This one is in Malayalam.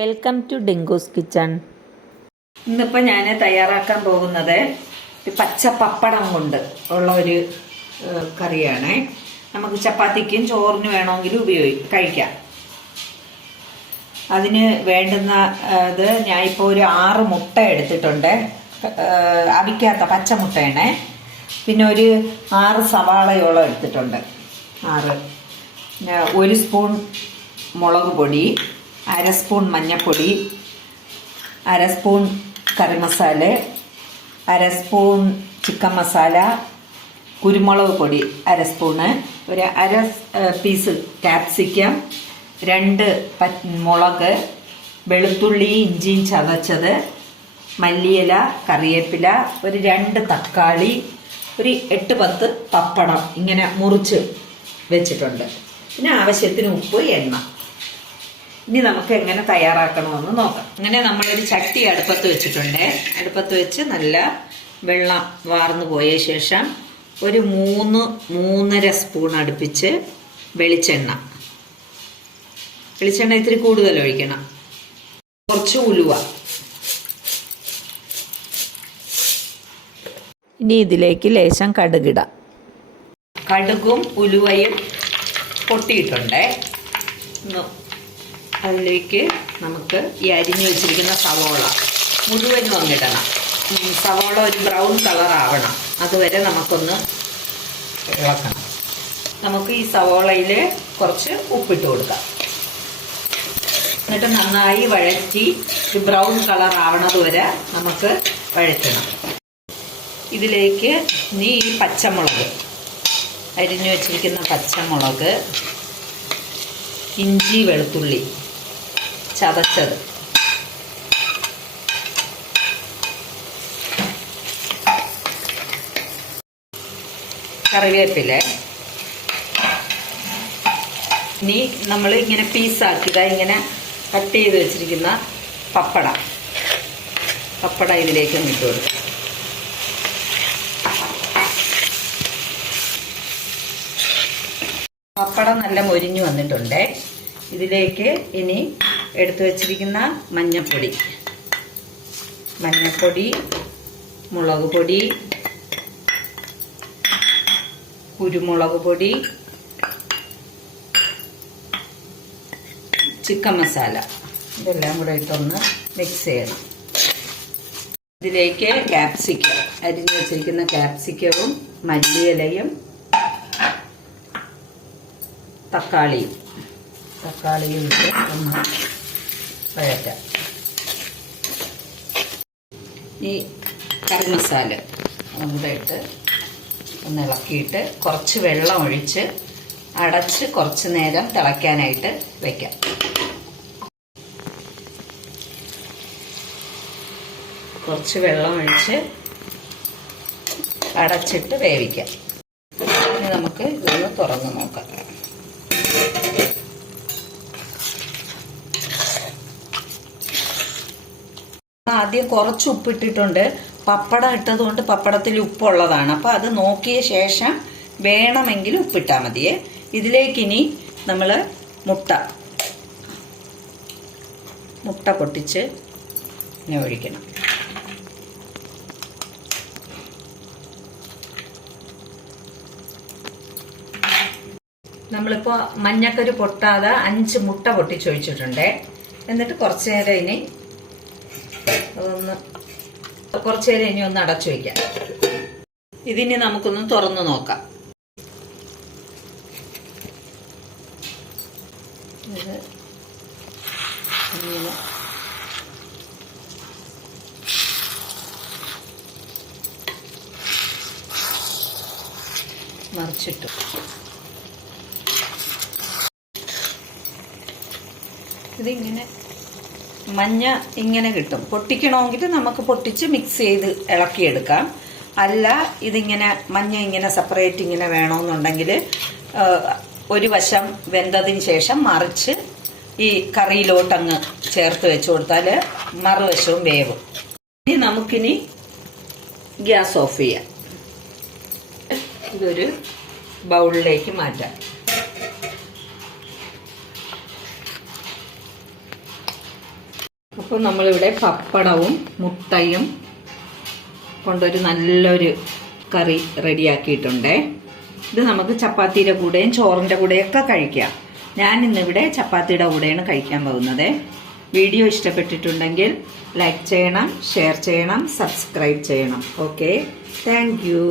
Welcome to ഡിങ്കോസ് kitchen. ഇന്നിപ്പോൾ ഞാൻ തയ്യാറാക്കാൻ പോകുന്നത് പച്ച പപ്പടം കൊണ്ട് ഉള്ള ഒരു കറിയാണ്. നമുക്ക് ചപ്പാത്തിക്കും ചോറിന് വേണമെങ്കിലും കഴിക്കാം. അതിന് വേണ്ടുന്ന ഇത് ഞാനിപ്പോൾ ഒരു 6 മുട്ട എടുത്തിട്ടുണ്ട്. അവിക്കാത്ത പച്ചമുട്ടയാണ്. പിന്നെ ഒരു 6 സവാളയോളം എടുത്തിട്ടുണ്ട്. 6 1 സ്പൂൺ മുളക് പൊടി, 1/2 സ്പൂൺ മഞ്ഞൾപ്പൊടി, 1/2 സ്പൂൺ കറി മസാല, 1/2 സ്പൂൺ ചിക്കൻ മസാല, കുരുമുളക് പൊടി 1/2 സ്പൂണ്, ഒരു 1/2 പീസ് ക്യാപ്സിക്കം, 2 മുളക്, വെളുത്തുള്ളി ഇഞ്ചിയും ചതച്ചത്, മല്ലിയില, കറിവേപ്പില, ഒരു 2 തക്കാളി, ഒരു 8-10 പപ്പടം ഇങ്ങനെ മുറിച്ച് വെച്ചിട്ടുണ്ട്. പിന്നെ ആവശ്യത്തിന് ഉപ്പ്, എണ്ണ. ഇനി നമുക്ക് എങ്ങനെ തയ്യാറാക്കണമെന്ന് നോക്കാം. അങ്ങനെ നമ്മളൊരു ചട്ടി അടുപ്പത്ത് വെച്ചിട്ടുണ്ട്. അടുപ്പത്ത് വെച്ച് നല്ല വെള്ളം വാർന്നു പോയ ശേഷം ഒരു 3-3.5 സ്പൂൺ അടുപ്പിച്ച് വെളിച്ചെണ്ണ ഇത്തിരി കൂടുതൽ ഒഴിക്കണം. കുറച്ച് ഉലുവ. ഇനി ഇതിലേക്ക് ലേശം കടുകിടാം. കടുകും ഉലുവയും പൊട്ടിയിട്ടുണ്ട്. അതിലേക്ക് നമുക്ക് ഈ അരിഞ്ഞു വെച്ചിരിക്കുന്ന സവോള മുഴുവനും ഒന്നിടണം. സവോള ഒരു ബ്രൗൺ കളർ ആവണം. അതുവരെ നമുക്കൊന്ന് ഇളക്കണം. നമുക്ക് ഈ സവോളയിൽ കുറച്ച് ഉപ്പിട്ട് കൊടുക്കാം. എന്നിട്ട് നന്നായി വഴറ്റി ഒരു ബ്രൗൺ കളർ ആവണത് വരെ നമുക്ക് വഴറ്റണം. ഇതിലേക്ക് ഈ പച്ചമുളക്, അരിഞ്ഞു വെച്ചിരിക്കുന്ന പച്ചമുളക്, ഇഞ്ചി വെളുത്തുള്ളി ചതച്ചത്, കറിവേപ്പില. ഇനി നമ്മൾ ഇങ്ങനെ പീസാക്കിയത് ഇങ്ങനെ കട്ട് ചെയ്ത് വെച്ചിരിക്കുന്ന പപ്പടം ഇതിലേക്ക് ഇട്ട് കൊടുക്കും. പപ്പടം നല്ല മൊരിഞ്ഞു വന്നിട്ടുണ്ട്. ഇതിലേക്ക് ഇനി എടുത്തു വച്ചിരിക്കുന്ന മഞ്ഞൾപ്പൊടി, മുളക് പൊടി, കുരുമുളക് പൊടി, ചിക്കൻ മസാല, ഇതെല്ലാം കൂടെ ഇട്ടൊന്ന് മിക്സ് ചെയ്യണം. ഇതിലേക്ക് ക്യാപ്സിക്കം, അരിഞ്ഞു വെച്ചിരിക്കുന്ന ക്യാപ്സിക്കവും മല്ലിയിലയും തക്കാളിയും ഇട്ട് ഒന്ന് വഴറ്റാം. ഈ കറി മസാല കൂടെ ഇട്ട് ഒന്ന് ഇളക്കിയിട്ട് കുറച്ച് വെള്ളം ഒഴിച്ച് അടച്ച് കുറച്ച് നേരം തിളയ്ക്കാനായിട്ട് വെക്കാം. കുറച്ച് വെള്ളം ഒഴിച്ച് അടച്ചിട്ട് വേവിക്കാം. ഇനി നമുക്ക് ഇതൊന്ന് തുറന്ന് നോക്കാം. ആദ്യം കുറച്ച് ഉപ്പിട്ടിട്ടുണ്ട്. പപ്പടം ഇട്ടതുകൊണ്ട് പപ്പടത്തിൽ ഉപ്പുള്ളതാണ്. അപ്പോൾ അത് നോക്കിയ ശേഷം വേണമെങ്കിൽ ഉപ്പിട്ടാൽ മതിയേ. ഇതിലേക്കിനി നമ്മൾ മുട്ട പൊട്ടിച്ച് ഇങ്ങനെ ഒഴിക്കണം. നമ്മളിപ്പോൾ മഞ്ഞക്കരു പൊട്ടാതെ 5 മുട്ട പൊട്ടിച്ചൊഴിച്ചിട്ടുണ്ട്. എന്നിട്ട് കുറച്ച് നേരം ഇനി ഒന്ന് അടച്ചു വയ്ക്കാം. ഇതിനി നമുക്കൊന്ന് തുറന്നു നോക്കാം. ഇത് ഇങ്ങനെ മറിച്ചിട്ടു. ഇതിങ്ങനെ മഞ്ഞ ഇങ്ങനെ കിട്ടും. പൊട്ടിക്കണമെങ്കിൽ നമുക്ക് പൊട്ടിച്ച് മിക്സ് ചെയ്ത് ഇളക്കിയെടുക്കാം. അല്ല ഇതിങ്ങനെ മഞ്ഞ ഇങ്ങനെ സെപ്പറേറ്റ് ഇങ്ങനെ വേണമെന്നുണ്ടെങ്കിൽ ഒരു വശം വെന്തതിന് ശേഷം മറിച്ച് ഈ കറിയിലോട്ടങ്ങ് ചേർത്ത് വെച്ച് കൊടുത്താൽ മറുവശവും വേവും. ഇനി നമുക്കിനി ഗ്യാസ് ഓഫ് ചെയ്യാം. ഇതൊരു ബൗളിലേക്ക് മാറ്റാം. അപ്പോൾ നമ്മളിവിടെ പപ്പടവും മുട്ടയും കൊണ്ടൊരു നല്ലൊരു കറി റെഡിയാക്കിയിട്ടുണ്ടേ. ഇത് നമുക്ക് ചപ്പാത്തിയുടെ കൂടെയും ചോറിൻ്റെ കൂടെയൊക്കെ കഴിക്കാം. ഞാൻ ഇന്നിവിടെ ചപ്പാത്തിയുടെ കൂടെയാണ് കഴിക്കാൻ പോകുന്നത്. വീഡിയോ ഇഷ്ടപ്പെട്ടിട്ടുണ്ടെങ്കിൽ ലൈക്ക് ചെയ്യണം, ഷെയർ ചെയ്യണം, സബ്സ്ക്രൈബ് ചെയ്യണം. Okay, thank you.